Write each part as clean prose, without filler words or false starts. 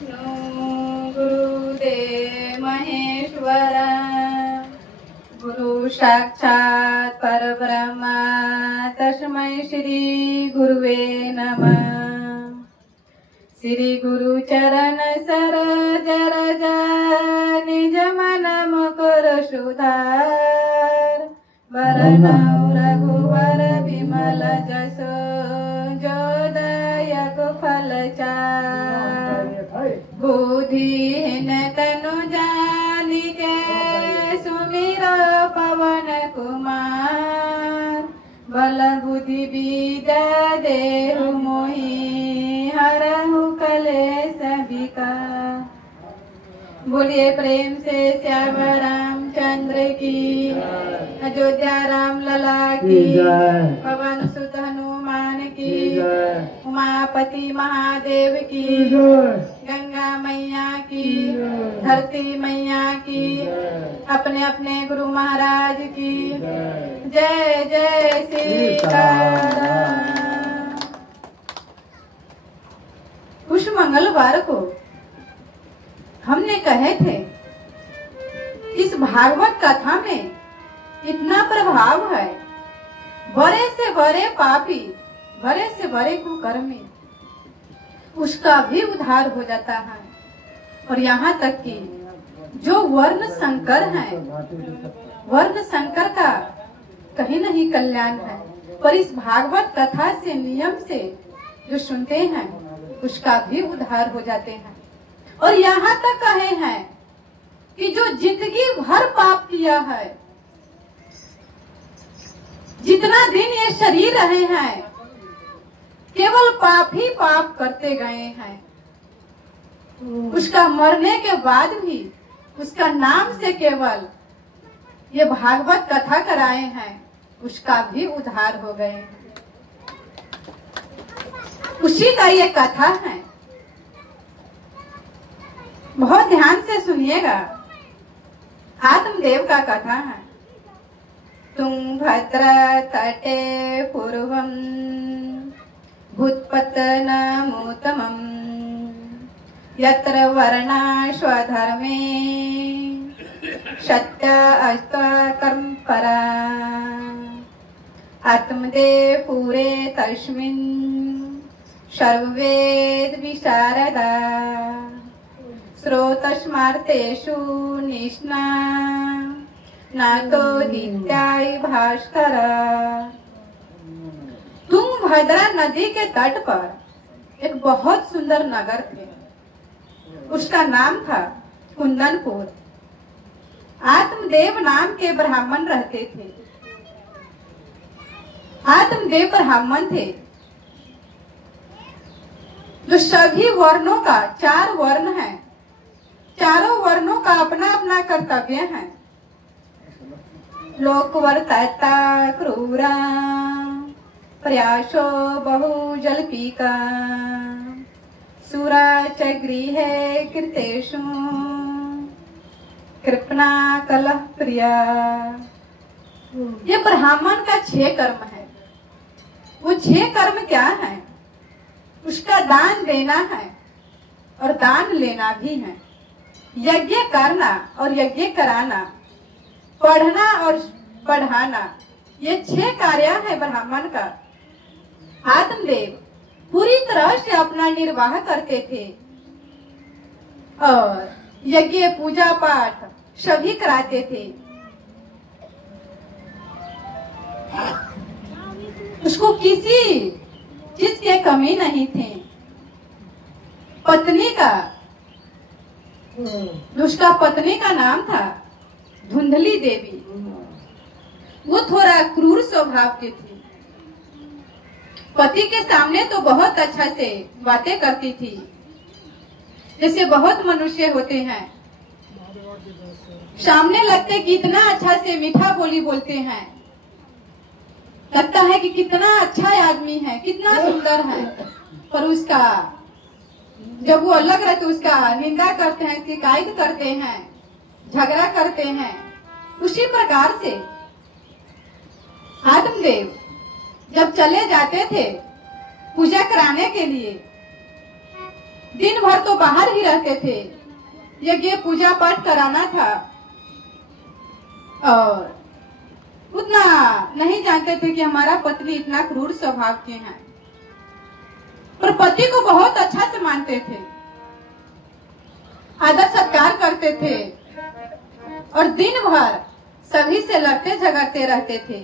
विष्णु गुरुदेव महेश्वरा गुरु साक्षात् परब्रह्मा तस्मै श्री गुरुवे नमः। श्री गुरु चरण सरोज रज निज मन मुकुर सुधार वरनौ रघुवर विमल जसो जोदायक फल चार बुद्धिहीन तनु जानिके सुमिरो पवन कुमार बल बुद्धि विद्या देहु मोहि हरहु कलेश विकार। बोलिए प्रेम से श्याम रामचंद्र की, अयोध्या राम लला की, पवन सुत हनुमान की, उमापति महादेव की, गंगा मैया की, धरती मैया की, अपने अपने गुरु महाराज की जय जय सीताराम। उस मंगलवार को हमने कहे थे इस भागवत कथा में इतना प्रभाव है, बड़े से बड़े पापी, बड़े से बड़े कुकर्मी, उसका भी उद्धार हो जाता है। और यहाँ तक कि जो वर्ण संकर है, वर्ण संकर का कहीं नहीं कल्याण है, पर इस भागवत कथा से नियम से जो सुनते हैं उसका भी उद्धार हो जाते हैं। और यहाँ तक कहे हैं कि जो जिंदगी भर पाप किया है, जितना दिन ये शरीर रहे हैं केवल पाप ही पाप करते गए हैं, उसका मरने के बाद भी उसका नाम से केवल ये भागवत कथा कराए हैं, उसका भी उद्धार हो गए। उसी का ये कथा है, बहुत ध्यान से सुनिएगा। आत्मदेव का कथा है। तुंगभद्र तटे पूर्वं भूतपतनमुत्तमं यत्र वर्णा स्वधर्मे सत्य अस्त्वकर्म परा आत्मदेव पूरे तस्मिन् सर्ववेद विशारदा स्रोतस्मार्तेषु निष्णा नातो दित्याय भास्कर। तुंगभद्रा नदी के तट पर एक बहुत सुंदर नगर थे, उसका नाम था कुंदनपुर। आत्मदेव नाम के ब्राह्मण रहते थे। आत्मदेव ब्राह्मण थे जो सभी वर्णों का, 4 वर्ण हैं, चारों वर्णों का अपना अपना कर्तव्य है। लोकवर्तता क्रूरा प्रयासो बहु जल्पिका सुरा च गृहे कृतेषु कृपणा कलह प्रिया। ये ब्राह्मण का 6 कर्म है। वो 6 कर्म क्या है? उसका दान देना है और दान लेना भी है, यज्ञ करना और यज्ञ कराना, पढ़ना और पढ़ाना, ये 6 कार्य है ब्राह्मण का। आत्मदेव पूरी तरह से अपना निर्वाह करते थे और यज्ञ पूजा पाठ सभी कराते थे। उसको किसी चीज की कमी नहीं थी। पत्नी का, उसका पत्नी का नाम था धुंधली देवी। वो थोड़ा क्रूर स्वभाव की थी। पति के सामने तो बहुत अच्छा से बातें करती थी, जैसे बहुत मनुष्य होते हैं, सामने लगते कि इतना अच्छा से मीठा बोली बोलते हैं, लगता है कि कितना अच्छा आदमी है, कितना सुंदर है, पर उसका जब वो अलग रहते उसका निंदा करते हैं, शिकायत करते हैं, झगड़ा करते हैं। उसी प्रकार से आत्मदेव जब चले जाते थे पूजा कराने के लिए, दिन भर तो बाहर ही रहते थे, यज्ञ पूजा पाठ कराना था और उतना नहीं जानते थे कि हमारा पत्नी इतना क्रूर स्वभाव के हैं। पर पति को बहुत अच्छा से मानते थे, आदर सत्कार करते थे और दिन भर सभी से लड़ते झगड़ते रहते थे।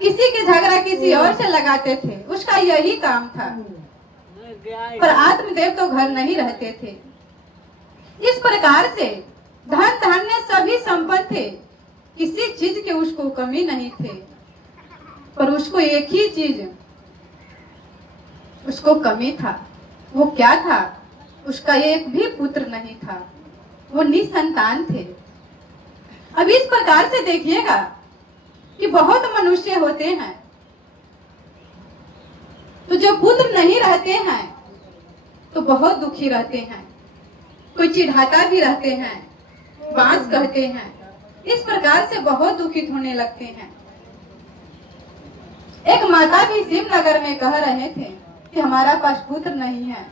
किसी की झगड़ा किसी और से लगाते थे, उसका यही काम था। पर आत्मदेव तो घर नहीं रहते थे। इस प्रकार से धन धान्य सभी संपन्न थे, किसी चीज के उसको कमी नहीं थे। पर उसको एक ही चीज उसको कमी था। वो क्या था? उसका एक भी पुत्र नहीं था, वो निसंतान थे। अब इस प्रकार से देखिएगा कि बहुत मनुष्य होते हैं तो जो पुत्र नहीं रहते हैं तो बहुत दुखी रहते हैं, कोई चिढ़ाता भी रहते हैं, बांस कहते हैं, इस प्रकार से बहुत दुखित होने लगते हैं। एक माता भी शिवनगर में कह रहे थे कि हमारा पास पुत्र नहीं है,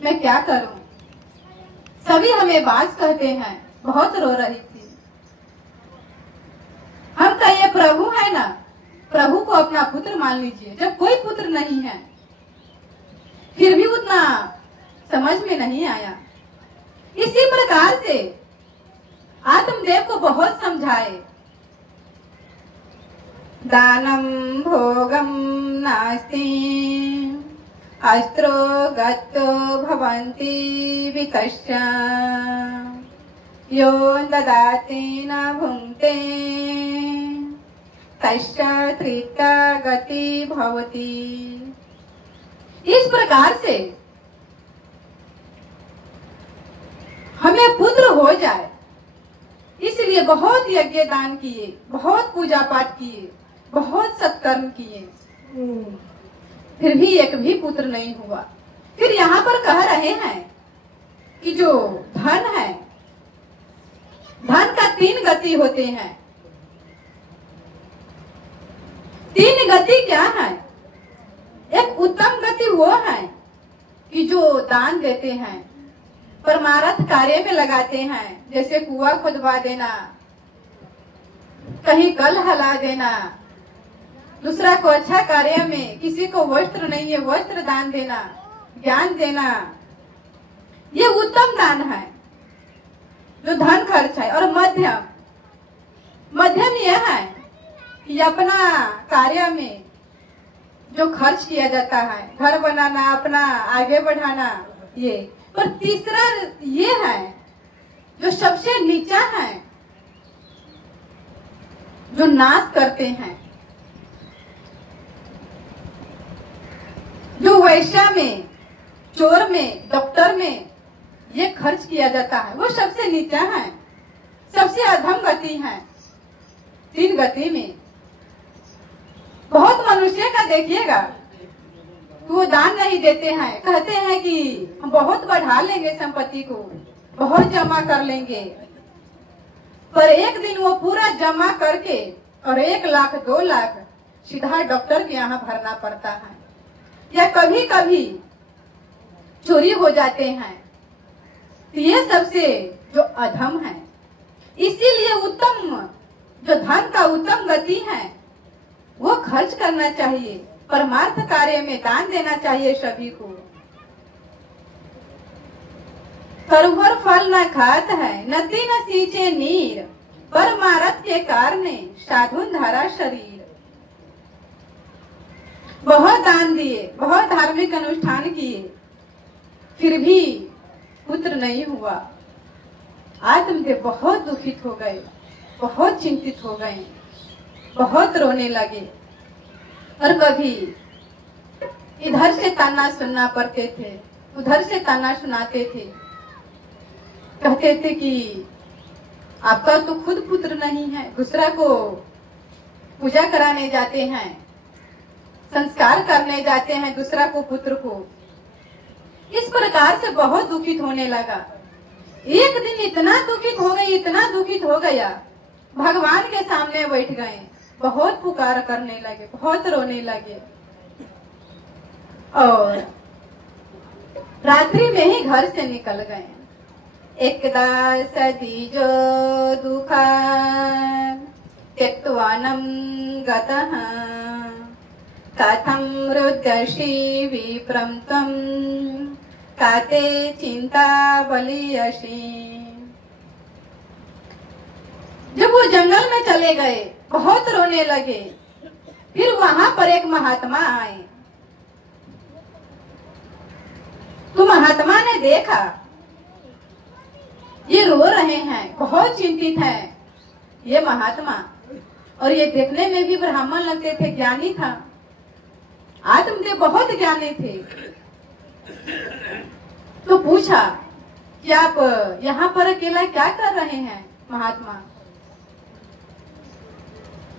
मैं क्या करूं? सभी हमें बांस कहते हैं, बहुत रो रही थी। हम कहिए प्रभु है ना, प्रभु को अपना पुत्र मान लीजिए। जब कोई पुत्र नहीं है फिर भी उतना समझ में नहीं आया। इसी प्रकार से आत्मदेव को बहुत समझाए, दानम भोगम नास्ति अस्त्रो गत्तो भवन्ति विकश्य यो ददाति न भुङ्क्ते तस्य त्रिता गति भवति। इस प्रकार से हमें पुत्र हो जाए इसलिए बहुत यज्ञ दान किए, बहुत पूजा पाठ किए, बहुत सत्कर्म किए, फिर भी एक भी पुत्र नहीं हुआ। फिर यहाँ पर कह रहे हैं कि जो धन है, धन का 3 गति होते हैं। 3 गति क्या है? एक उत्तम गति वो है कि जो दान देते हैं, परमार्थ कार्य में लगाते हैं, जैसे कुआं खुदवा देना, कहीं कल हला देना, दूसरा को अच्छा कार्य में, किसी को वस्त्र नहीं है वस्त्र दान देना, ज्ञान देना, ये उत्तम दान है जो धन खर्च है। और मध्यम यह है कि अपना कार्य में जो खर्च किया जाता है, घर बनाना, अपना आगे बढ़ाना, ये। पर तीसरा ये है जो सबसे नीचा है, जो नाश करते हैं, जो वैश्या में, चोर में, डॉक्टर में ये खर्च किया जाता है, वो सबसे नीचा है, सबसे अधम गति है 3 गति में। बहुत मनुष्य का देखिएगा वो दान नहीं देते हैं, कहते हैं कि हम बहुत बढ़ा लेंगे संपत्ति को, बहुत जमा कर लेंगे। पर एक दिन वो पूरा जमा करके और 1 लाख 2 लाख सीधा डॉक्टर के यहाँ भरना पड़ता है, या कभी कभी चोरी हो जाते हैं। ये सबसे जो अधम है। इसीलिए उत्तम जो धन का उत्तम गति है वो खर्च करना चाहिए, परमार्थ कार्य में दान देना चाहिए सभी को। करुवर फल न खात है, नदी न सींचे नीर, परमार्थ के कारणे साधुन धारा शरीर। बहुत दान दिए, बहुत धार्मिक अनुष्ठान किए, फिर भी पुत्र नहीं हुआ। आत्मदेव बहुत दुखित हो गए, बहुत चिंतित हो गए, बहुत रोने लगे। और कभी इधर से ताना सुनना पड़ते थे, उधर से ताना सुनाते थे, कहते थे कि आपका तो खुद पुत्र नहीं है, दूसरा को पूजा कराने जाते हैं, संस्कार करने जाते हैं दूसरा को, पुत्र को। इस प्रकार से बहुत दुखित होने लगा। एक दिन इतना दुखित हो गई, इतना दुखित हो गया, भगवान के सामने बैठ गए, बहुत पुकार करने लगे, बहुत रोने लगे। और रात्रि में ही घर से निकल गए। एकदा सदीजो दुखा त्यक्त्वानं गतः कथं रुद्रषि विप्रं त्वं काते चिंता बलियसि। जब वो जंगल में चले गए, बहुत रोने लगे। फिर वहां पर एक महात्मा आए। तो महात्मा ने देखा ये रो रहे हैं, बहुत चिंतित हैं ये महात्मा। और ये देखने में भी ब्राह्मण लगते थे, ज्ञानी था, आत्मदेव बहुत ज्ञानी थे। तो पूछा कि आप यहाँ पर अकेला क्या कर रहे हैं महात्मा?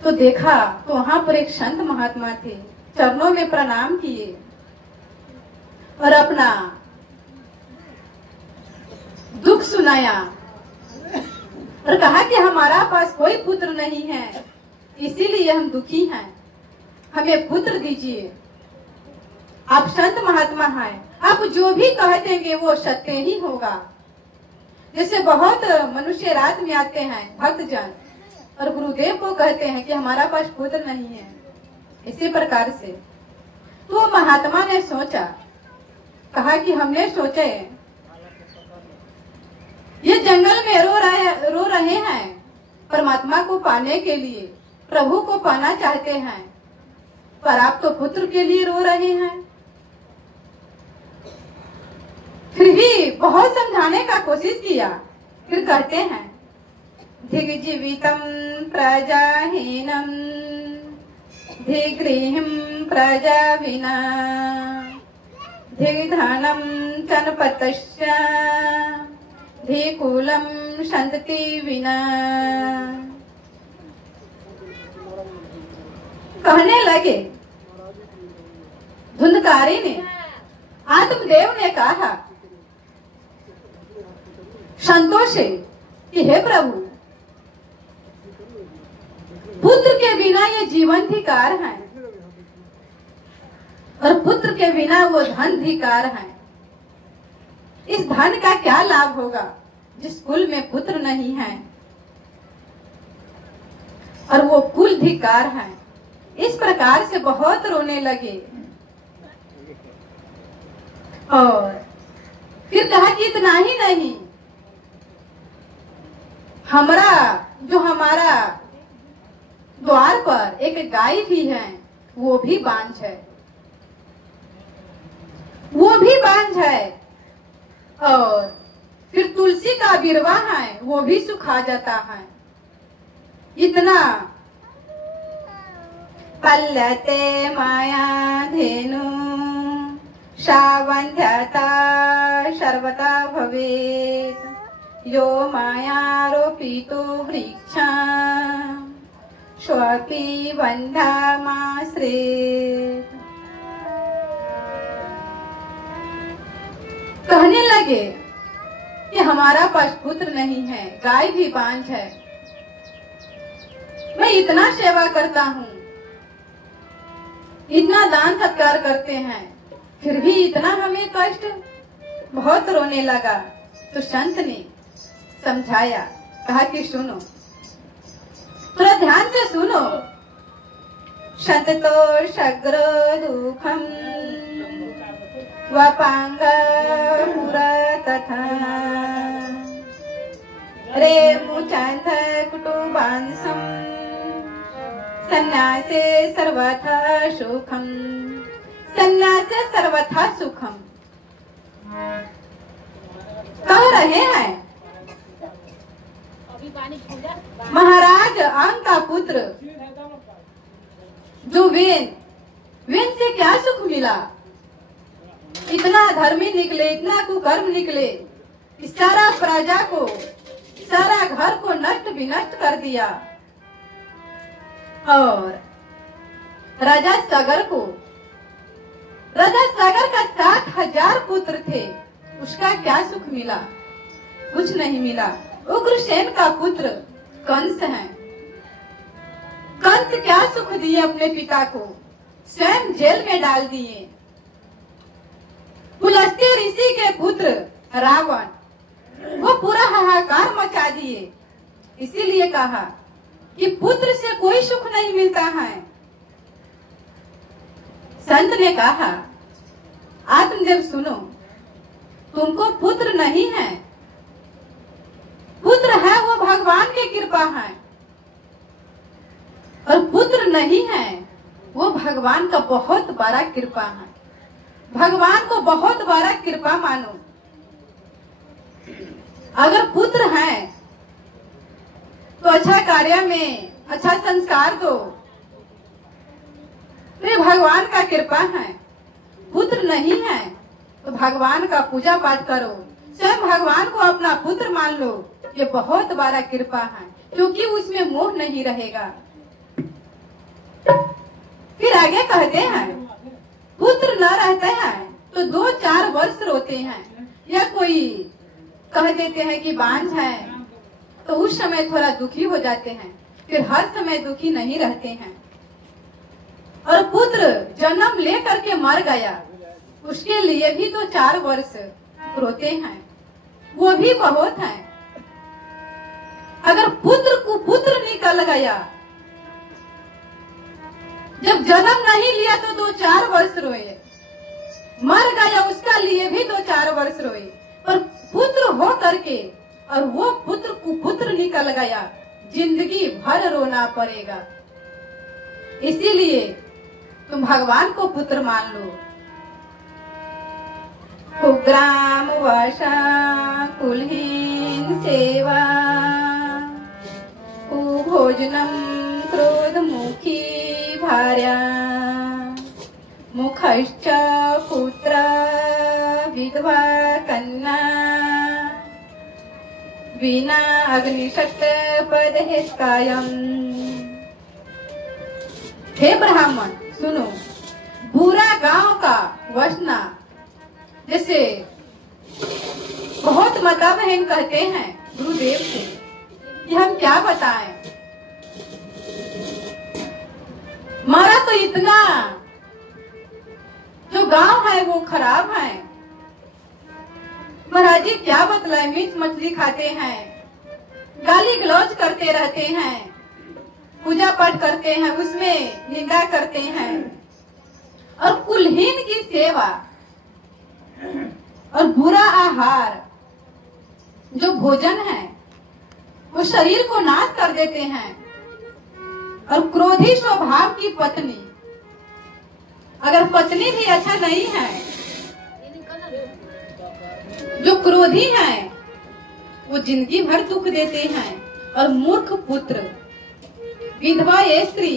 तो देखा तो वहां पर एक संत महात्मा थे, चरणों में प्रणाम किए और अपना दुख सुनाया और कहा कि हमारा पास कोई पुत्र नहीं है, इसीलिए हम दुखी हैं, हमें पुत्र दीजिए। आप संत महात्मा हैं, आप जो भी कह देंगे वो सत्य ही होगा। जैसे बहुत मनुष्य रात में आते हैं भक्तजन और गुरुदेव को कहते हैं कि हमारा पास पुत्र नहीं है, इसी प्रकार से। तो महात्मा ने सोचा, कहा कि हमने सोचे ये जंगल में रो रहे हैं परमात्मा को पाने के लिए, प्रभु को पाना चाहते हैं, पर आप तो पुत्र के लिए रो रहे हैं। फिर भी बहुत समझाने का कोशिश किया। फिर कहते हैं धिग्जीवितं प्रजाहीनं धिगृहिं प्रजा विना धिग्धनं चनपतश्च धिकुलं सन्तति विना। कहने लगे धुंधकारी ने, आत्मदेव ने कहा संतों से कि हे प्रभु, पुत्र के बिना ये जीवन धिकार है और पुत्र के बिना वो धन धिकार है। इस धन का क्या लाभ होगा जिस कुल में पुत्र नहीं है, और वो कुल धिकार है। इस प्रकार से बहुत रोने लगे और फिर कहा कि इतना ही नहीं, हमारा द्वार पर एक गाय भी है, वो भी बांझ है, और फिर तुलसी का बिरवा है, वो भी सुखा जाता है। इतना पल्लते माया धेनु सावंध्यता सर्वता भवेत् यो मायारोपितो वृक्षा स्वपि बन्धामाश्रे। कहने लगे कि हमारा पास पुत्र नहीं है, गाय भी बांझ है, मैं इतना सेवा करता हूँ, इतना दान सत्कार करते हैं, फिर भी इतना हमें कष्ट। बहुत रोने लगा। तो संत ने समझाया, कहा कि सुनो, थोड़ा ध्यान से सुनो। शततो शग्र दुखम वपांग पुरा तथा रे मुचांत कुटुंबांसम सन्यासे सर्वथा सुखम। सन्यासे सर्वथा सुखम कह रहे हैं महाराज अंग का पुत्र जो वेन से क्या सुख मिला? इतना धर्मी निकले, इतना कुकर्म निकले, इस सारा प्रजा को, सारा घर को नष्ट विनष्ट कर दिया। और राजा सागर का 60,000 पुत्र थे, उसका क्या सुख मिला? कुछ नहीं मिला। उग्रसेन का पुत्र कंस है, कंस क्या सुख दिए अपने पिता को? स्वयं जेल में डाल दिए। पुलस्त्य ऋषि के पुत्र रावण वो पूरा हाहाकार मचा दिए। इसीलिए कहा कि पुत्र से कोई सुख नहीं मिलता है। संत ने कहा, आत्मदेव सुनो, तुमको पुत्र नहीं है, पुत्र है वो भगवान की कृपा है, और पुत्र नहीं है वो भगवान का बहुत बड़ा कृपा है। भगवान को बहुत बड़ा कृपा मानो। अगर पुत्र है तो अच्छा कार्य में अच्छा संस्कार दो, तो भगवान का कृपा है। पुत्र नहीं है तो भगवान का पूजा पाठ करो, स्वयं भगवान को अपना पुत्र मान लो, ये बहुत बड़ा कृपा है, क्योंकि उसमें मोह नहीं रहेगा। फिर आगे कहते हैं, पुत्र न रहते हैं तो 2-4 वर्ष रोते हैं, या कोई कह देते हैं कि बांझ है तो उस समय थोड़ा दुखी हो जाते हैं, फिर हर समय दुखी नहीं रहते हैं। और पुत्र जन्म लेकर के मर गया, उसके लिए भी तो 4 वर्ष रोते हैं, वो भी बहुत है। अगर पुत्र को पुत्र निकल गया, जब जन्म नहीं लिया तो 2-4 वर्ष रोए, मर गया उसका लिए भी 2-4 वर्ष रोए, पर पुत्र हो करके और वो पुत्र को पुत्र निकल गया, जिंदगी भर रोना पड़ेगा। इसीलिए तुम भगवान को पुत्र मान लो। कुग्राम वशा कुलहीन सेवा, कुभोजनम क्रोध मुखी भार्या, मुखश्च पुत्र विधवा कन्या, विना अग्निशक्त पद कायम। हे ब्राह्मण सुनो, बुरा गांव का वसना, जैसे बहुत माता बहन कहते हैं गुरुदेव से कि हम क्या बताएं, हमारा तो इतना जो गांव है वो खराब है, महाराज जी क्या बतलाए, मीट मछली खाते हैं, गाली गलौज करते रहते हैं, पूजा पाठ करते हैं, उसमें निंदा करते हैं, और कुलहीन की सेवा और बुरा आहार जो भोजन है वो शरीर को नाश कर देते हैं। और क्रोधी स्वभाव की पत्नी, अगर पत्नी भी अच्छा नहीं है, जो क्रोधी है वो जिंदगी भर दुख देते हैं। और मूर्ख पुत्र, विधवा स्त्री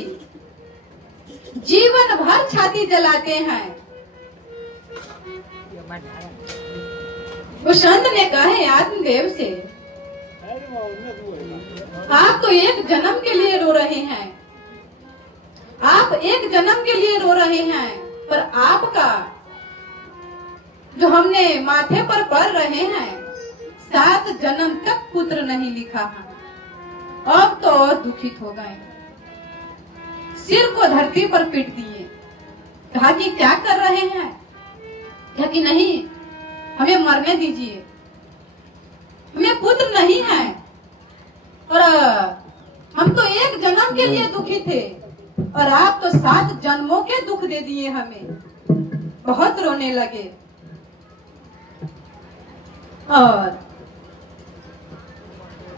जीवन भर छाती जलाते हैं। वो संत ने कहे आत्मदेव से, आप तो एक जन्म के लिए रो रहे हैं, आप एक जन्म के लिए रो रहे हैं, पर आपका जो हमने माथे पर पढ़ रहे हैं 7 जन्म तक पुत्र नहीं लिखा है। अब तो और दुखित हो गए, सिर को धरती पर पीट दिए, कहा कि क्या कर रहे हैं, कहा कि नहीं हमें मरने दीजिए, हमें पुत्र नहीं है, और हम तो एक जन्म के लिए दुखी थे, और आप तो 7 जन्मों के दुख दे दिए हमें। बहुत रोने लगे। और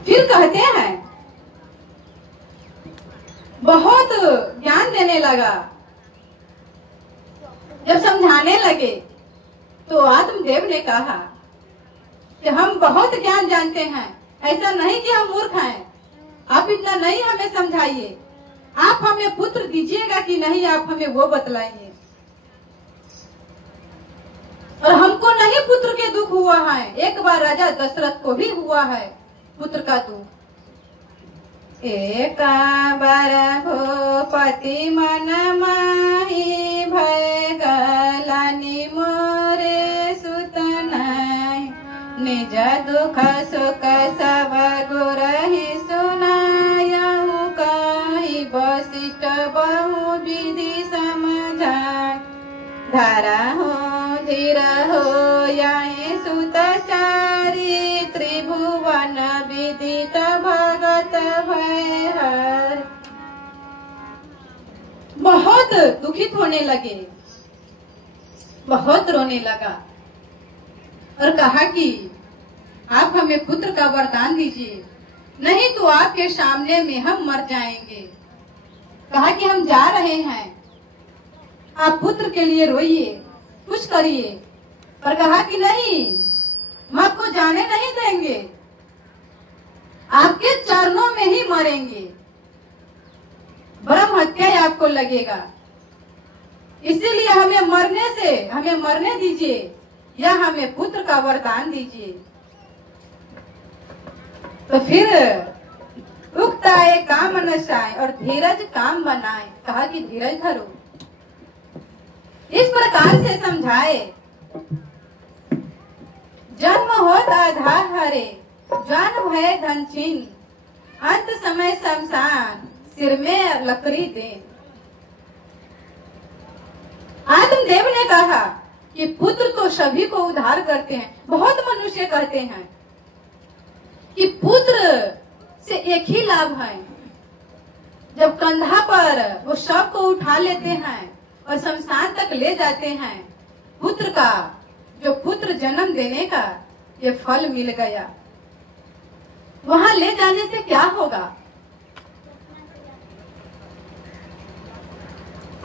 फिर कहते हैं, बहुत ज्ञान देने लगा, जब समझाने लगे तो आत्मदेव ने कहा कि हम बहुत ज्ञान जानते हैं, ऐसा नहीं कि हम मूर्ख हैं, आप इतना नहीं हमें समझाइए, आप हमें पुत्र दीजिएगा कि नहीं आप हमें वो बतलाइए। और हमको नहीं पुत्र के दुख हुआ है, एक बार राजा दशरथ को भी हुआ है पुत्र का दुख। एक बार भूपति मन माही भय गलानि मोरे सुत नहीं, निज दुख सुख सब गुरहि सुनायहु कहि, वशिष्ठ बहु विधि समझाय, धरा हो धीर हो या दुखित होने लगे, बहुत रोने लगा और कहा कि आप हमें पुत्र का वरदान दीजिए, नहीं तो आपके सामने में हम मर जाएंगे। कहा कि हम जा रहे हैं, आप पुत्र के लिए रोइए, कुछ करिए। पर कहा कि नहीं, हम आपको जाने नहीं देंगे, आपके चरणों में ही मरेंगे, ब्रह्म हत्या आपको लगेगा, इसीलिए हमें मरने दीजिए या हमें पुत्र का वरदान दीजिए। तो फिर उक्ताए काम नशाए और धीरज काम बनाए। कहा कि धीरज धरो, इस प्रकार से समझाए। जन्म होत आधार हरे, जान भय धन छीन, अंत समय शमशान, सिर में लकड़ी दे। आत्मदेव ने कहा कि पुत्र तो सभी को उद्धार करते हैं। बहुत मनुष्य कहते हैं कि पुत्र से एक ही लाभ है, जब कंधा पर वो शव को उठा लेते हैं और शमशान तक ले जाते हैं, पुत्र का जो पुत्र जन्म देने का ये फल मिल गया। वहां ले जाने से क्या होगा?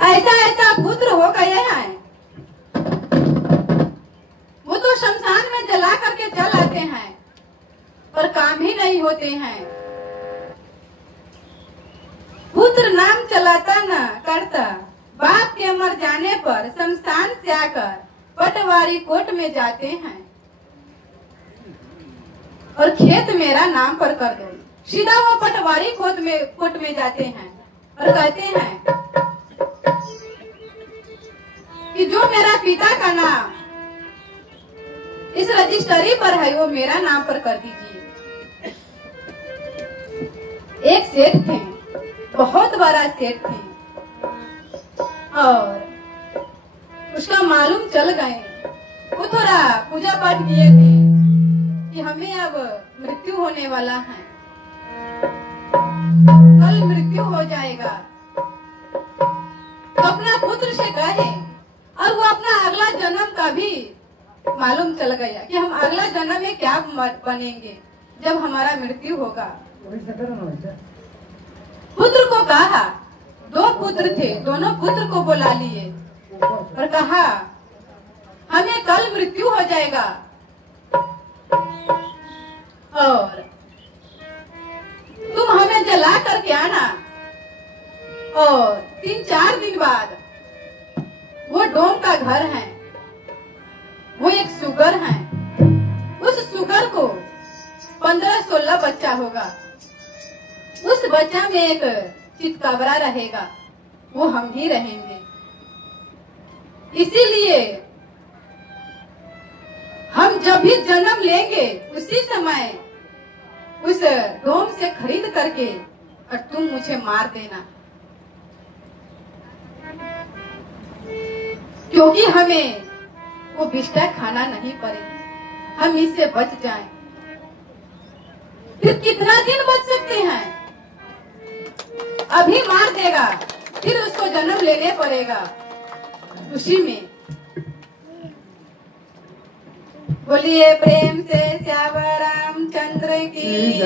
ऐसा ऐसा पुत्र हो गए हैं, वो तो शमशान में जला करके चल आते हैं पर काम ही नहीं होते हैं। पुत्र नाम चलाता न करता, बाप के मर जाने पर शमशान से आकर पटवारी कोर्ट में जाते हैं और खेत मेरा नाम पर कर दो। सीधा वो पटवारी कोर्ट में जाते हैं और कहते हैं कि जो मेरा पिता का नाम इस रजिस्ट्री पर है वो मेरा नाम पर कर दीजिए। एक सेठ थे, बहुत बड़ा सेठ थे, और उसका मालूम चल गए। वो थोड़ा पूजा पाठ किए थे कि हमें अब मृत्यु होने वाला है, कल मृत्यु हो जाएगा। तो अपना पुत्र से कहे, और वो अपना अगला जन्म का भी मालूम चल गया कि हम अगला जन्म में क्या बनेंगे जब हमारा मृत्यु होगा। पुत्र को कहा, दो पुत्र थे, दोनों पुत्र को बुला लिए और कहा हमें कल मृत्यु हो जाएगा और तुम हमें जला करके आना, और 3-4 दिन बाद वो डोम का घर है, वो एक सुगर है, उस सुगर को 15-16 बच्चा होगा, उस बच्चा में एक चितकबरा रहेगा, वो हम ही रहेंगे। इसीलिए हम जब भी जन्म लेंगे उसी समय उस डोम से खरीद करके और तुम मुझे मार देना, क्योंकि हमें वो बिष्टा खाना नहीं पड़ेगी, हम इससे बच जाएं। फिर कितना दिन बच सकते हैं? अभी मार देगा, फिर उसको जन्म लेने पड़ेगा उसी में। बोलिए प्रेम से श्याम रामचंद्र की।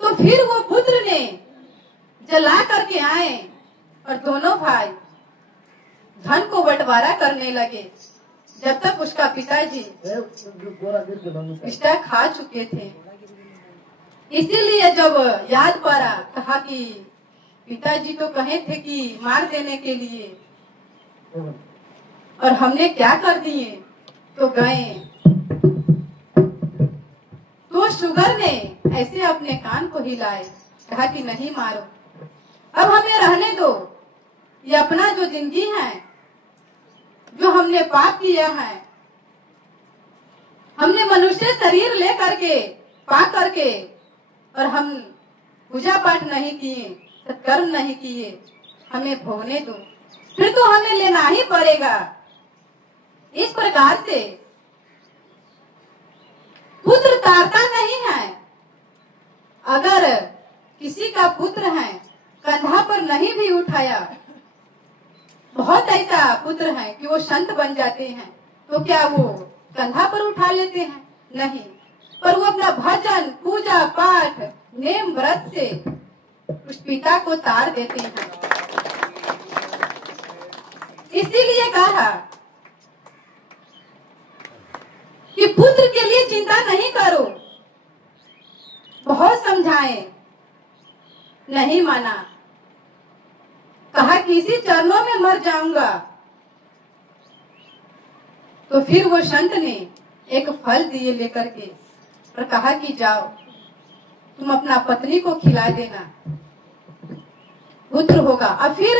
तो फिर वो पुत्र ने जला करके आए और दोनों भाई धन को बंटवारा करने लगे, जब तक उसका पिताजी पिष्टा खा चुके थे। इसीलिए जब याद पड़ा, कहा कि पिताजी तो कहे थे कि मार देने के लिए और हमने क्या कर दिए, तो गए। तो शुगर ने ऐसे अपने कान को हिलाए, कहा कि नहीं मारो, अब हमें रहने दो, ये अपना जो जिंदगी है, जो हमने पाप किया है, हमने मनुष्य शरीर ले करके पा करके और हम पूजा पाठ नहीं किए, सत्कर्म नहीं किए, हमें भोगने दो, फिर तो हमें लेना ही पड़ेगा। इस प्रकार से पुत्र तारता नहीं है। अगर किसी का पुत्र है, कंधा पर नहीं भी उठाया, बहुत ऐसा पुत्र है कि वो संत बन जाते हैं, तो क्या वो कंधा पर उठा लेते हैं? नहीं, पर वो अपना भजन, पूजा पाठ, नेम व्रत से उस पिता को तार देते हैं। इसीलिए कहा कि पुत्र के लिए चिंता नहीं करो। बहुत समझाए, नहीं माना। कहा कि इसी चरणों में मर जाऊंगा। तो फिर वो संत ने एक फल दिए लेकर के और कहा कि जाओ तुम अपना पत्नी को खिला देना, पुत्र होगा। और फिर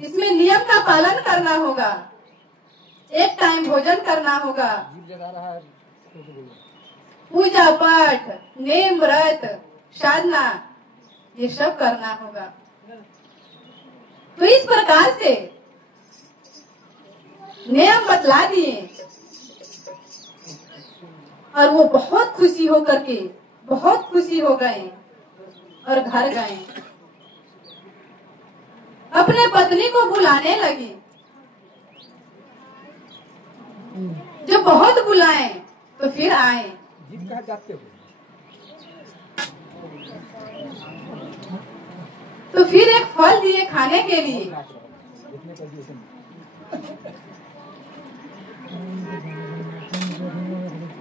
इसमें नियम का पालन करना होगा, एक टाइम भोजन करना होगा, पूजा पाठ, नेम व्रत, साधना, ये सब करना होगा। तो इस प्रकार से नियम बतला दिए और वो बहुत खुशी होकर के, बहुत खुशी हो गए और घर गए। अपने पत्नी को बुलाने लगी। जो बहुत बुलाए तो फिर आए। तो फिर एक फल दिए खाने के लिए।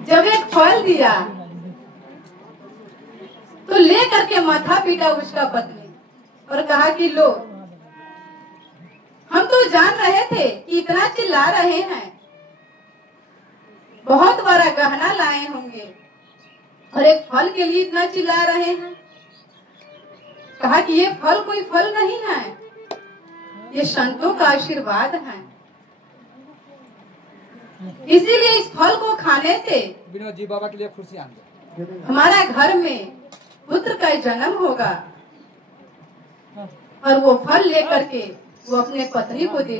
जब एक फल दिया तो ले करके माथा पीटा उसका पत्नी और कहा कि लो, हम तो जान रहे थे कि इतना चिल्ला रहे हैं, बहुत बड़ा गहना लाए होंगे और एक फल के लिए इतना चिल्ला रहे हैं। कहा कि ये फल कोई फल नहीं है, ये संतों का आशीर्वाद है। इसीलिए इस फल को खाने से विनोद जी बाबा के लिए खुशी हमारा घर में पुत्र का जन्म होगा। और वो फल लेकर के वो अपने पत्नी को दे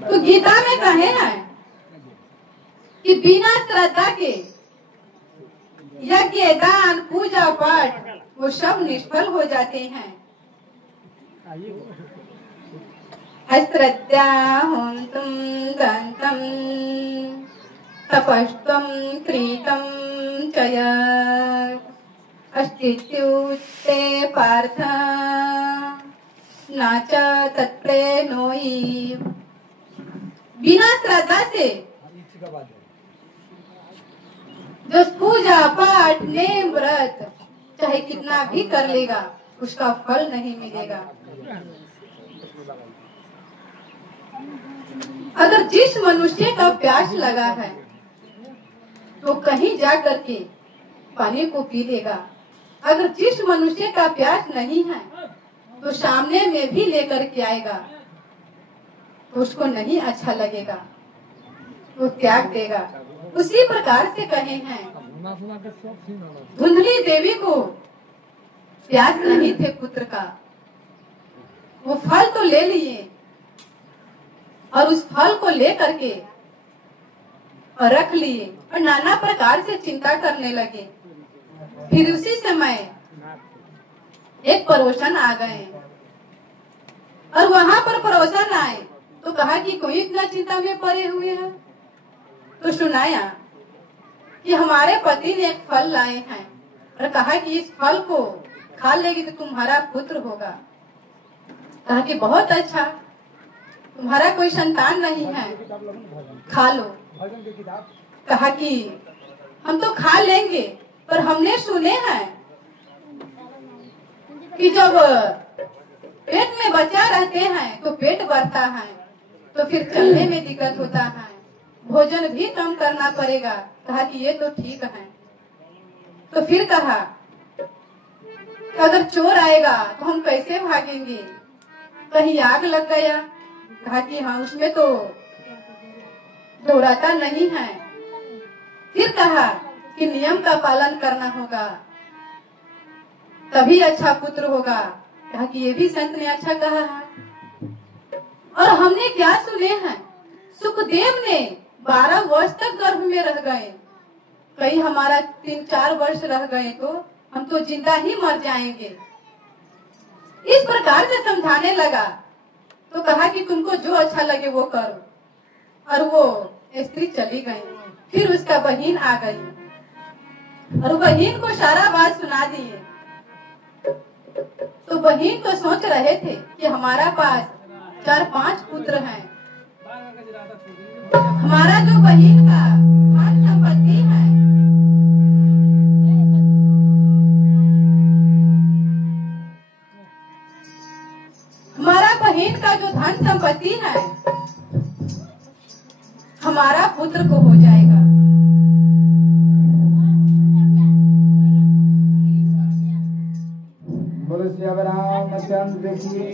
तो गीता में कहे हैं कि बिना श्रद्धा के यज्ञ, दान, पूजा पाठ वो सब निष्फल हो जाते हैं। अश्रद्धा होन्तुं दन्तं तपस्त्वं क्रीतं च अस्तित्युक्ते पार्थ न च तत्प्रेणोयि। बिना श्रद्धा से जो पूजा पाठ, नेम व्रत चाहे कितना भी कर लेगा, उसका फल नहीं मिलेगा। अगर जिस मनुष्य का प्यास लगा है तो कहीं जा करके पानी को पी लेगा। अगर जिस मनुष्य का प्यास नहीं है तो सामने में भी लेकर के आएगा तो उसको नहीं अच्छा लगेगा, वो त्याग देगा। उसी प्रकार से कहे हैं, धुंधली देवी को प्यास नहीं थे पुत्र का, वो फल तो ले लिए और उस फल को ले करके और रख लिए और नाना प्रकार से चिंता करने लगे। फिर उसी समय एक पड़ोसन आ गए और वहां पर पड़ोसन आए तो कहा कि कोई इतना चिंता में पड़े हुए हैं। तो सुनाया कि हमारे पति ने एक फल लाए हैं और कहा कि इस फल को खा लेगी तो तुम्हारा पुत्र होगा। कहा कि बहुत अच्छा, तुम्हारा कोई संतान नहीं है, खा लो। कहा कि हम तो खा लेंगे, पर हमने सुने हैं कि जब पेट में बच्चा रहते हैं तो पेट बढ़ता है, तो फिर चलने में दिक्कत होता है, भोजन भी कम करना पड़ेगा। कहा कि ये तो ठीक है। तो फिर कहा अगर चोर आएगा तो हम कैसे भागेंगे, कहीं आग लग गया। कहा कि हाँ, उसमें तो दौड़ाता नहीं है। फिर कहा कि नियम का पालन करना होगा, तभी अच्छा पुत्र होगा। कहा कि ये भी संत ने अच्छा कहा है। और हमने क्या सुने हैं, सुखदेव ने 12 वर्ष तक गर्भ में रह गए कहीं हमारा 3-4 वर्ष रह गए तो हम तो जिंदा ही मर जाएंगे। इस प्रकार से समझाने लगा तो कहा कि तुमको जो अच्छा लगे वो करो। और वो स्त्री चली गई। फिर उसका बहन आ गई और बहन को सारा बात सुना दिए। तो बहन तो सोच रहे थे कि हमारा पास 4-5 पुत्र हैं, हमारा जो बहन का धन संपत्ति है बहन का जो धन संपत्ति है हमारा पुत्र को हो जाएगा। बोलो श्री रामचंद्र की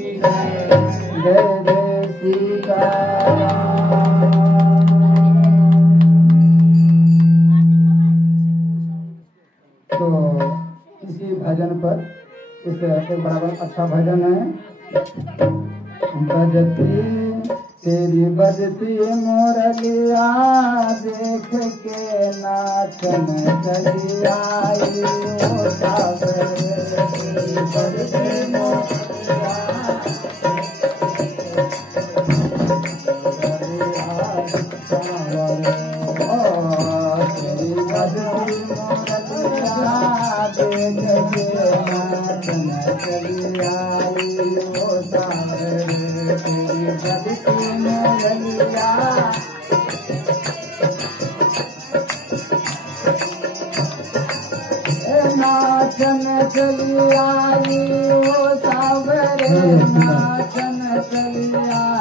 जय जय सीताराम। तो इसी भजन पर इस एक बड़ा अच्छा भजन है। बजती तेरी बजती मोरलिया देख के नाचन चली आई ओ सावरे। बजती मोरलिया तेरी बजती मोरलिया देख के नाचन चली आई ओ सावरे। बजती मोरलिया नाचन चली आई ओ सावरे। नाचन चली आई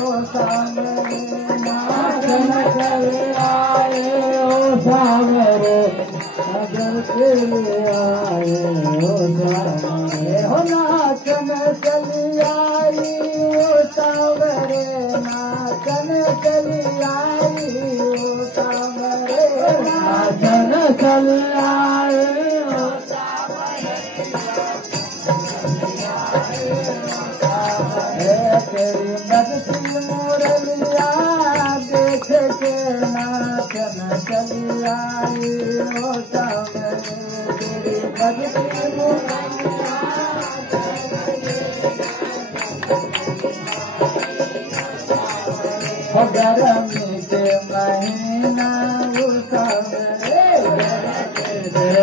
ओ सावरे। नाचन चली आई ओ सावरे। नाचन चली आई ओ सावरे। हो नाचन चली आई ओ सावरे। नाचन चली आई ओ सावरे। नाचन चली आई ओ सावरे। तेरी बजती मोरलिया देख के नाचन चली आई ओ सावरे। तेरी बजती मोरलिया गर्मी के महीना उसावरे।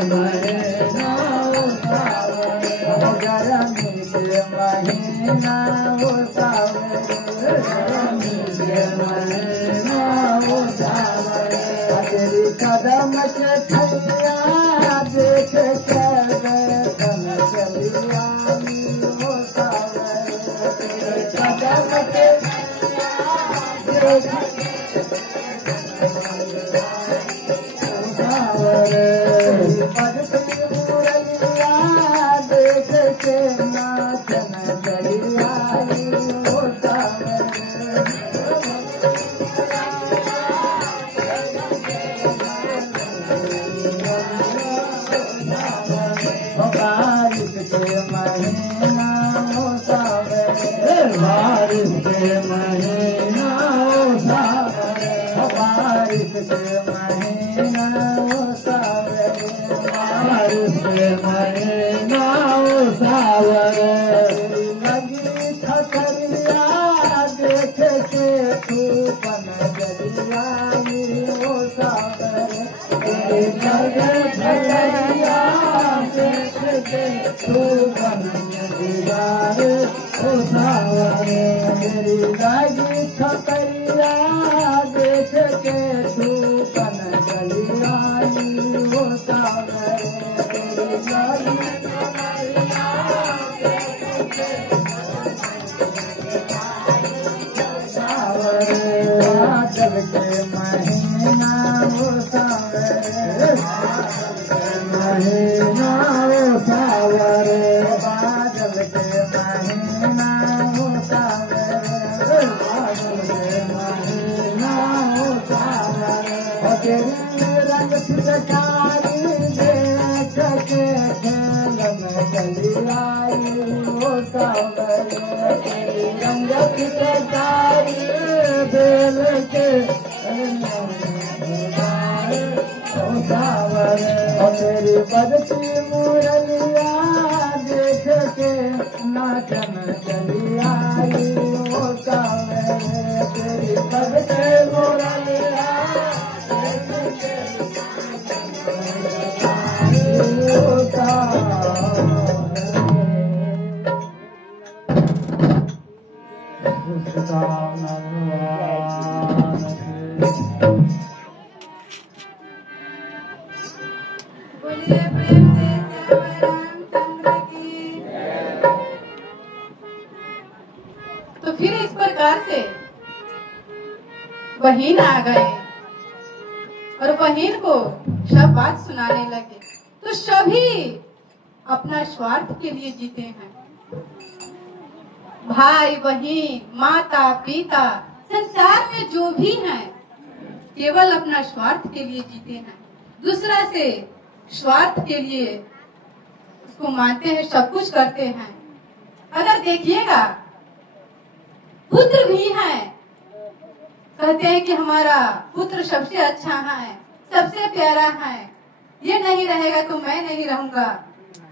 महीना उसावरे। गर्मी के महीना उसावरे। गर्मी के महीना उसावरे। तेरी कदम के छैया देख के तन चली आई ओ सावरे। तेरी कदम के बजती मोरलिया देख के नाचन चली आई ओ सावरे। बारिश के महीना ओ सावरे। बारिश के महीना ओ सावरे। बारिश के महीना ओ सावरे। बारिश के महीना ओ सावरे। लगी खतरिया देख के तूफान चली आई ओ सावरे। खतरिया देख के तूफान चली आई ओ सावरे। मेरी लगी खतरिया देख के तूफान चली आई ओ सावरे। मेरी लगी खतरिया देख के सावरे। बादल के महीना ओ सावरे। महीना ओ सावरे। बादल के महीना ओ सावरे। बादल के महीना ओ सावरे। तेरी रंग फिटकारी देख के खेल में चली आई ओ सावरे। तेरी रंग फिटकारी देख के ओ सावर और तेरी बजती मुरलिया देख के नाचन चली आई ओ सावर तेरी बजती मुरलिया देख के ओ सावर बोलिए प्रेम से श्याम रामचंद्र की। तो फिर इस प्रकार से बहन आ गए और बहन को सब बात सुनाने लगे। तो सभी अपना स्वार्थ के लिए जीते हैं। भाई बहन माता पिता संसार में जो भी हैं केवल अपना स्वार्थ के लिए जीते हैं। दूसरा से स्वार्थ के लिए उसको मानते हैं, सब कुछ करते हैं। अगर देखिएगा पुत्र भी हैं, कहते हैं कि हमारा पुत्र सबसे अच्छा है, सबसे प्यारा है, ये नहीं रहेगा तो मैं नहीं रहूंगा।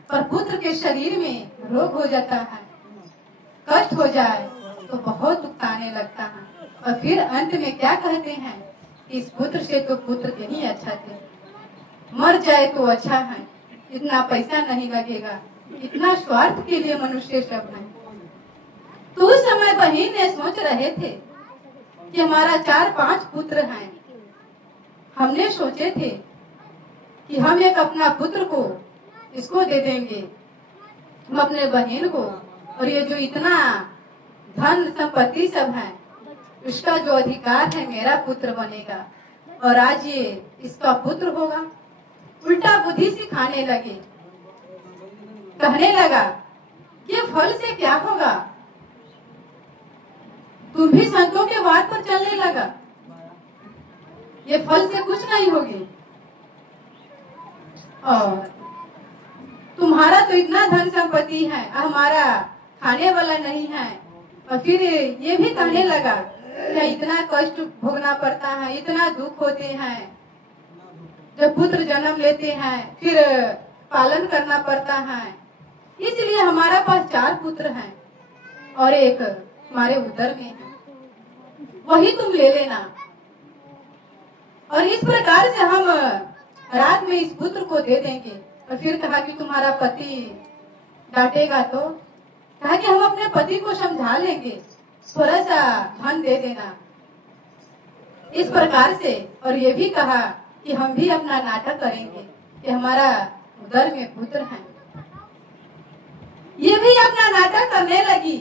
पर पुत्र के शरीर में रोग हो जाता है, कष्ट हो जाए तो बहुत दुखाने लगता है। और फिर अंत में क्या कहते हैं, इस पुत्र से तो पुत्र के ही अच्छा थे, मर जाए तो अच्छा है, इतना पैसा नहीं लगेगा। इतना स्वार्थ के लिए मनुष्य सब है। तो उस समय बहन ने सोच रहे थे कि हमारा 4-5 पुत्र हैं। हमने सोचे थे कि हम एक अपना पुत्र को इसको दे देंगे, हम अपने बहन को, और ये जो इतना धन संपत्ति सब है उसका जो अधिकार है मेरा पुत्र बनेगा। और आज ये इसका पुत्र होगा। उल्टा बुद्धि सिखाने लगे, कहने लगा ये फल से क्या होगा। तुम भी संतों के बात पर चलने लगा, ये फल से कुछ नहीं होगी। और तुम्हारा तो इतना धन संपत्ति है, हमारा खाने वाला नहीं है। और फिर ये भी कहने लगा कि इतना कष्ट भोगना पड़ता है, इतना दुख होते हैं, जब पुत्र जन्म लेते हैं फिर पालन करना पड़ता है। इसलिए हमारा पास 4 पुत्र हैं और एक हमारे उदर में है, वही तुम ले लेना। और इस प्रकार से हम रात में इस पुत्र को दे देंगे। और फिर कहा कि तुम्हारा पति डांटेगा तो, कहा कि हम अपने पति को समझा लेंगे, थोड़ा सा धन दे देना। इस प्रकार से और ये भी कहा कि हम भी अपना नाटक करेंगे कि हमारा उदर में पुत्र है। ये भी अपना नाटक करने लगी।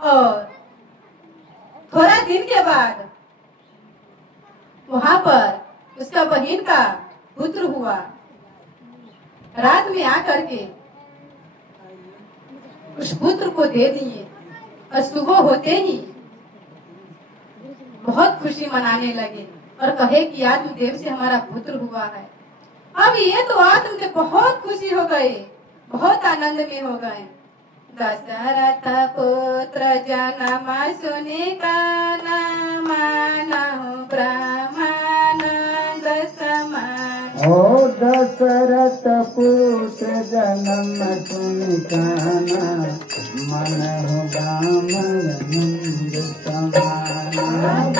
और थोड़ा दिन के बाद वहां पर उसका बहन का पुत्र हुआ। रात में आकर के उस पुत्र को दे दिए और सुबह होते ही बहुत खुशी मनाने लगे और कहे कि आत्मदेव से हमारा पुत्र हुआ है। अब ये तो आत्म से बहुत खुशी हो गए, बहुत आनंद में हो गए। दशरथ पुत्र जन्म सुने का मानहु ब्रह्मानंद समान। ओ दशरथ पुत्र जन्म सुन काना मनहु ब्रह्मानंद समान।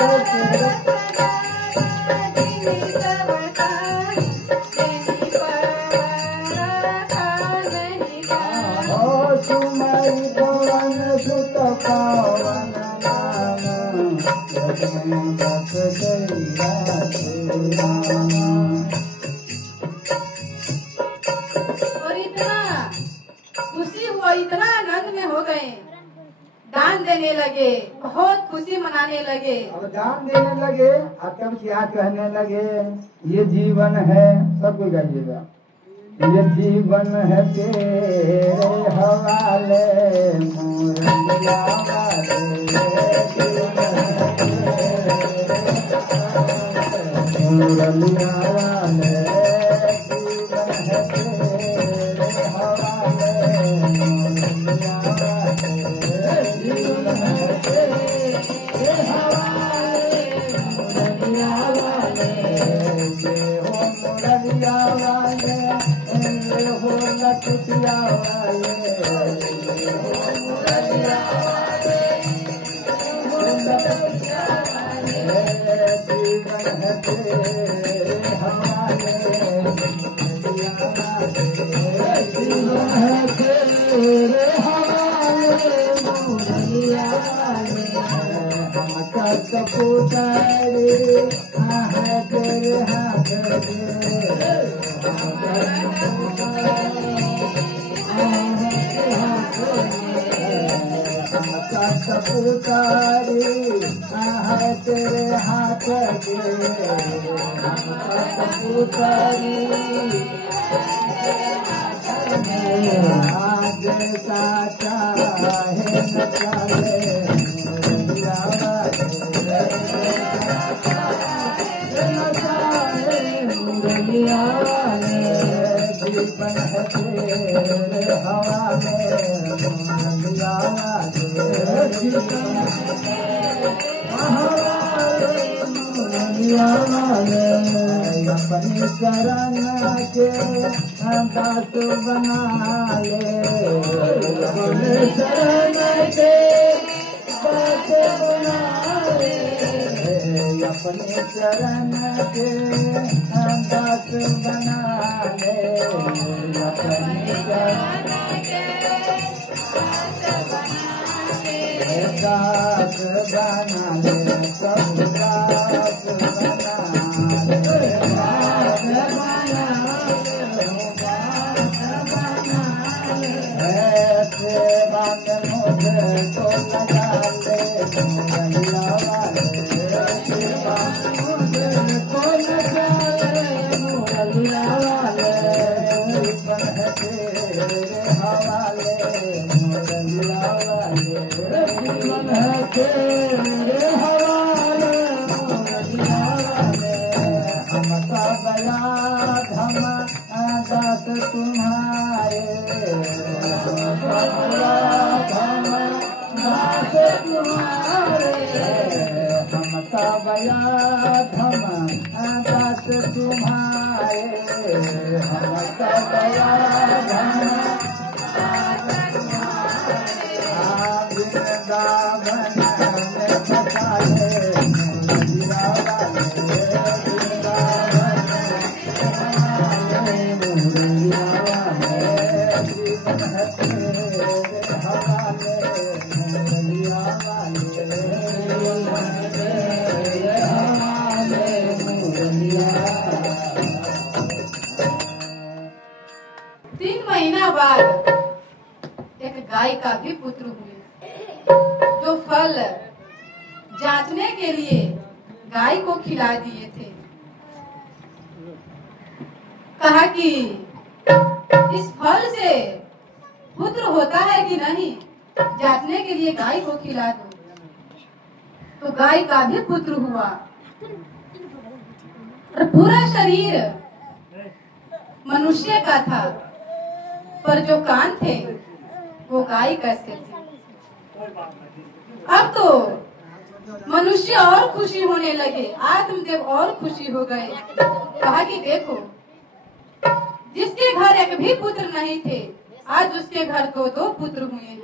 और इतना खुशी हुआ, इतना आनंद में हो गए, दान देने लगे, बहुत खुशी मनाने लगे। अब दान देने लगे और तब क्या कहने लगे, ये जीवन है, सब कोई गाइएगा, ये जीवन है तेरे हवाले मुरलिया वाले, मुरलिया वाले जीवन है तेरे हवाले मुरलिया वाले, जीवन है तेरे हवाले मुरलिया वाले। वाले जीवन है तेरे हवाले जीवन है तेरे हवाले मुरलिया वाले हमका कपूतारे है तेरे हाथ हमका कपूतारे है तेरे हाथ हमका कपूतारे आज साचा है न चाले जीवन है तेरे हवा में अपनी चरण के दास बना ले अपने चरण के दास बना ले अपने चरण के दास बना ले अपने चरण के दास बना ले सब दास बना ऐसे बात मुझे तो लगा ले मुरलिया वाले ऐसे बात मुझे तो लगा ले मुरलिया वाले जीवन है तेरे हवाले मुरलिया वाले जीवन है तेरे हवाले मुरलिया वाले हम सब याद हम दास तुम्हारे हम सब याद हम दास तुम्हारे हम सब याद वृंदावन में बसाए मुरलिया वाले मुरलिया वाले जीवन है तेरे हवाले मुरलिया वाले तेरे हवाले मुरलिया। 3 महीना बाद एक गाय का भी पुत्र हुए, जो फल जांचने के लिए गाय को खिला दिए थे। कहा कि इस फल से पुत्र होता है कि नहीं, जांचने के लिए गाय को खिला दो। तो गाय का भी पुत्र हुआ और पूरा शरीर मनुष्य का था, पर जो कान थे वो गाय कैसे थे। अब तो मनुष्य और खुशी होने लगे, आत्मदेव और खुशी हो गए। कहा कि देखो, जिसके घर एक भी पुत्र नहीं थे, आज उसके घर 2 पुत्र हुए हैं।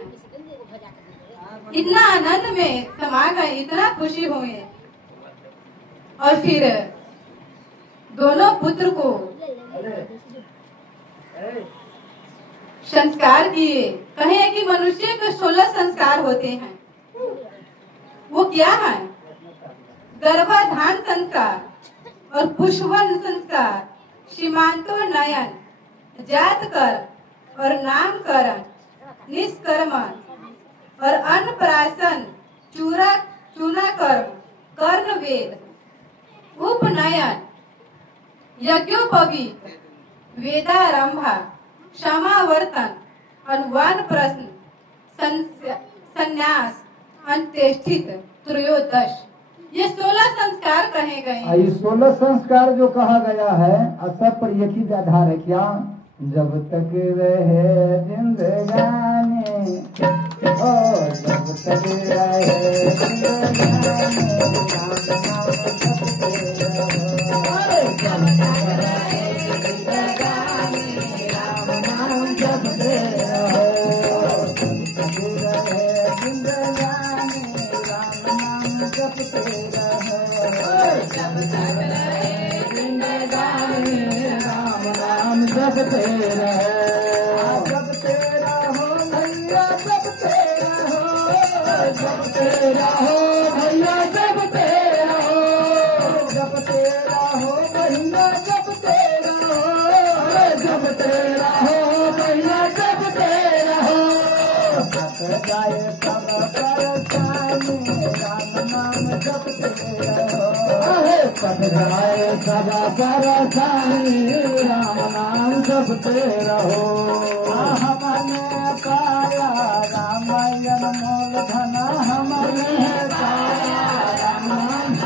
इतना आनंद में समा गए, इतना खुशी हुए। और फिर दोनों पुत्र को संस्कार किए। कहे कि मनुष्य के 16 संस्कार होते हैं। वो क्या है? गर्भाधान संस्कार और पुष्पवन संस्कार, सीमांतोन्नयन, जात कर और नामकरण, निष्कर्मण और अन्नप्राशन, चूनाकर्म, कर्णवेद, उपनयन, यज्ञोपवीत, वेदारंभा, क्षमावर्तन, अनुवान प्रश्न, संन्यास, अंत्येष्ठित, त्रयोदश, ये 16 संस्कार कहे गए। ये 16 संस्कार जो कहा गया है, सब पर एक ही आधार है क्या? जब तक रहे जिंदगानी, ओ जब तक रहे जिंदगानी, राम नाम जपते रहो। तेरा जपते रहो भैया जपते रहो जपते रहो भैया जपते रहो जपते रहो भैया जपते रहो जपते रहो भैया जपते रहो हट जाए सब परेशानी राम नाम जपते रहो हट जाए सब परेशानी राम नाम जपते रहो हमने पाया रामायण मूल धन हमने पाया रामायण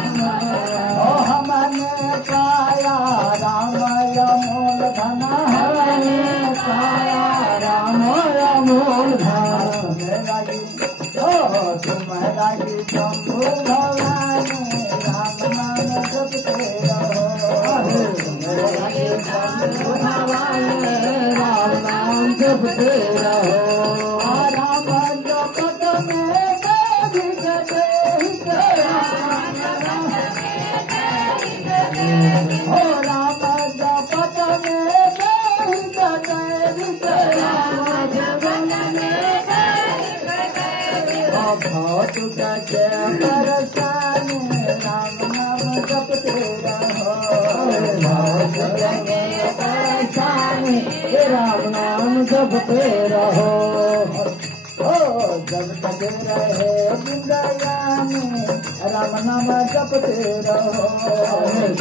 हमने पाया रामायण मूल धन हमने पाया रामायण मूल धन तुम्हारा शंभु भगवान राम नाम जपते रहो शंभु भगवान राम नाम जपते रहो राम जपत में हो राम जपत में बहुत के परेशानी राम नाम जपते रहो बहुत के परेशानी राम नाम जपते रहो जब तक रहे जिंदगानी राम नाम जपते रहो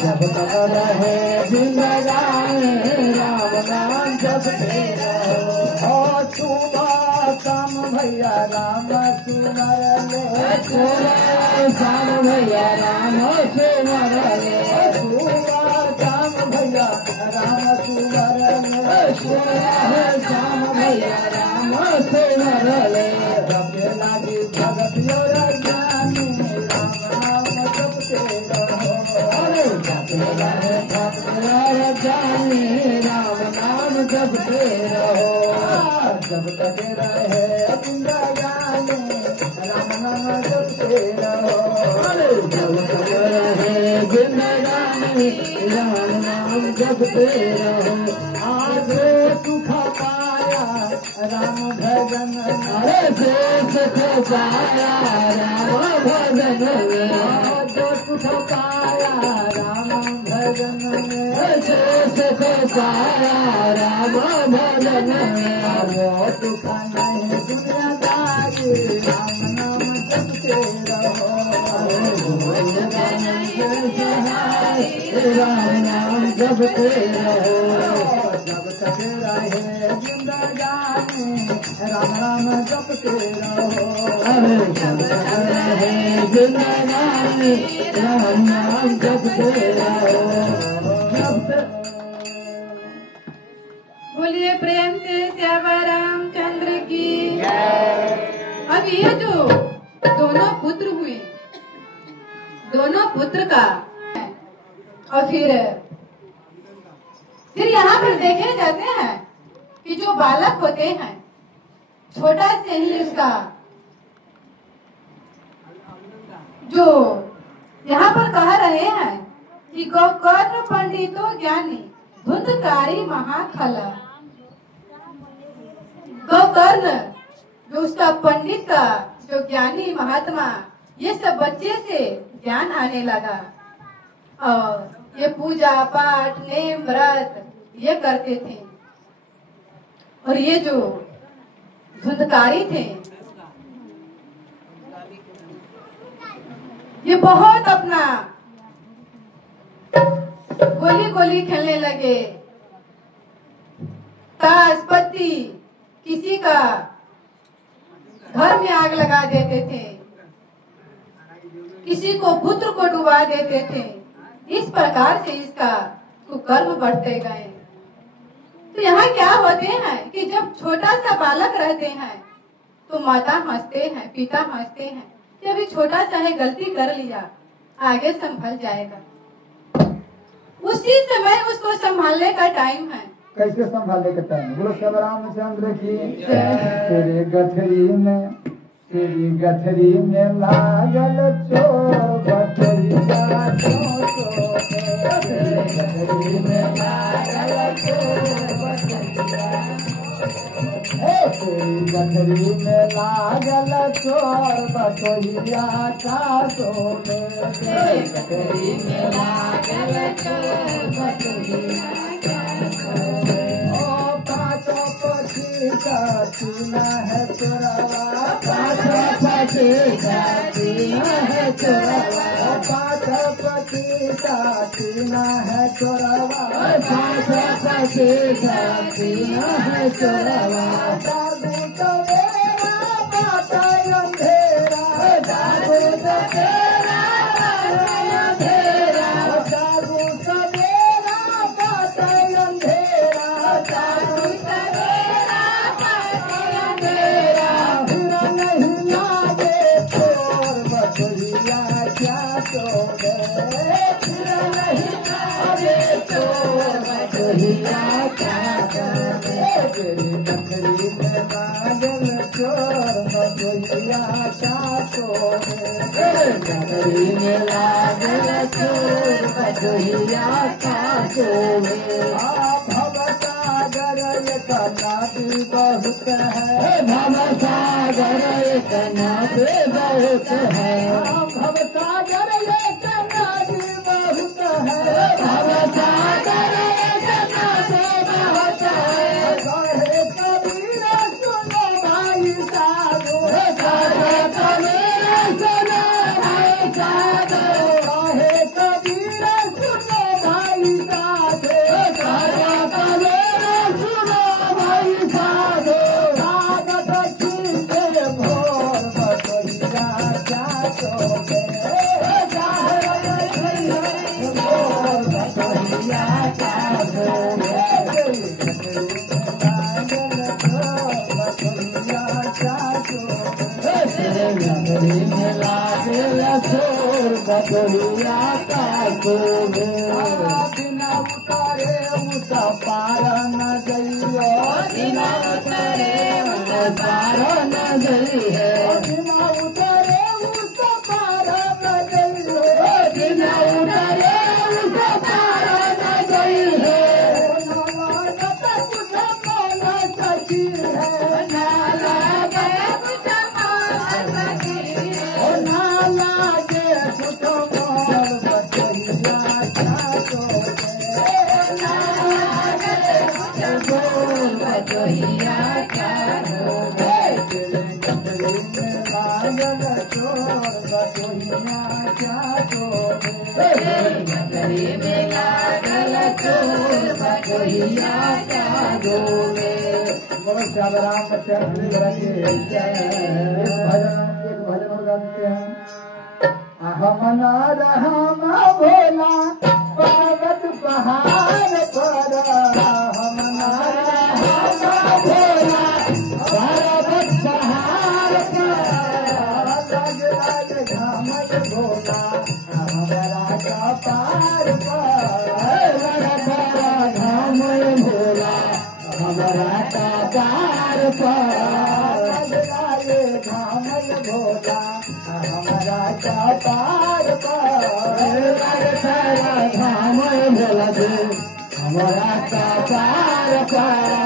जब तक रहे जिंदगानी राम नाम जपते रहो सुबह शाम भैया राम सुमर ले शाम भैया राम सुमर ले सुबह शाम भैया राम सुमर ले शाम भैया राम सुमर ले रबे लागी भगत ज्ञानी राम नाम जपते रहो जपते रहे ज्ञानी राम नाम जपते रहो जब तक रहे जिंदगानी राम नाम जपते रहो जब तक रहे जिंदगानी राम नाम जपते रहो आज सुख पाया राम भजन से सुख पाया राम भजन आज सुख पाया राम भजन से सुख पाया राम भजन सुख नहीं दुनियादारी राम नाम जपते रहो राम नाम जपते रहो जब तक रहे जिंदगानी राम नाम जपते रहो जब तक रहे जिंदगानी राम नाम जपते रहो बोलिए प्रेम से श्यामा रामचंद्र की। अब ये जो दोनों पुत्र हुए, दोनों पुत्र का और फिर यहाँ पर देखे जाते हैं कि जो बालक होते हैं छोटा से ही उसका जो यहाँ पर कह रहे हैं कि गोकर्ण पंडितो ज्ञानी धुंधकारी महाखल। गोकर्ण जो उसका पंडित का जो ज्ञानी महात्मा, ये सब बच्चे से ज्ञान आने लगा और ये पूजा पाठ नेम व्रत ये करते थे। और ये जो धुंधकारी थे ये बहुत अपना गोली गोली खेलने लगे, ताश पत्ती किसी का घर में आग लगा देते थे, किसी को पुत्र को डुबा देते थे। इस प्रकार से इसका कुकर्म बढ़ते गए। तो यहाँ क्या होते हैं कि जब छोटा सा बालक रहते हैं तो माता हंसते हैं, पिता हंसते हैं कि अभी छोटा सा है, गलती कर लिया, आगे संभल जाएगा। उसी समय उसको संभालने का टाइम है। कैसे संभालने का टाइम? बोलो सब रामचंद्र की। तेरे गठरी में लागल चोर गठरी का तेरे गठरी में लागल चोर गठरी में लागल चोर बटोहिया काटो में गठरी में लागल चोर बटोहिया काटो में। ओ पाँचों पक्षी का चूना है चोरवा, पाँचों पक्षी का चूना है चोरवा, पाँचों पक्षी का चूना है चोरवा, पाँचों पक्षी का चूना है चोरवा। जादू सवेरा बाटा अंधेरा, जादू सवेरा अंधेरा, जादू सवेरा बाटा अंधेरा, जादू सवेरा बाटा अंधेरा। फिर नहीं लागे चोर बटोहिया क्या तोड़े, फिर नहीं लागे चोर बटोहिया क्या तोड़े। तेरी गठरी में लागल चोर बटोहिया क्या तोड़े, गठरी में लागल चोर बटोहिया क्या तोड़े। भवसागर एक नदी बहुत है, भवसागर एक नदी बहुत है, भवसागर एक नदी बहुत है, भवसागर एक नदी बहुत है। कहे कबीर सुनो भाई साधो, कहे कबीर सुनो भाई साधो, कहे कबीर सुनो भाई साधो, कहे कबीर सुनो भाई साधो। लागत खींचे भोर बटोहिया क्या तोड़े, लागत खींचे भोर बटोहिया क्या तोड़े। गठरी में लागल चोर बटोहिया क्या तोड़े। बिना उतारे उस पार न जइयो, बिना उतारे उस पार न जइयो, बिना उतारे उस पार न जइयो, बिना उतारे उस पार न जइयो। हम राम भोला पर्वत पहाड़ पर, हम राम भोला पर्वत पहाड़ पर, राज राज घामल भोला हमारा का पार पर, घामल भोला हमारा का पार पर, घामल भोला हमारा का पार पर, घामल भोला हमारा का पार पर।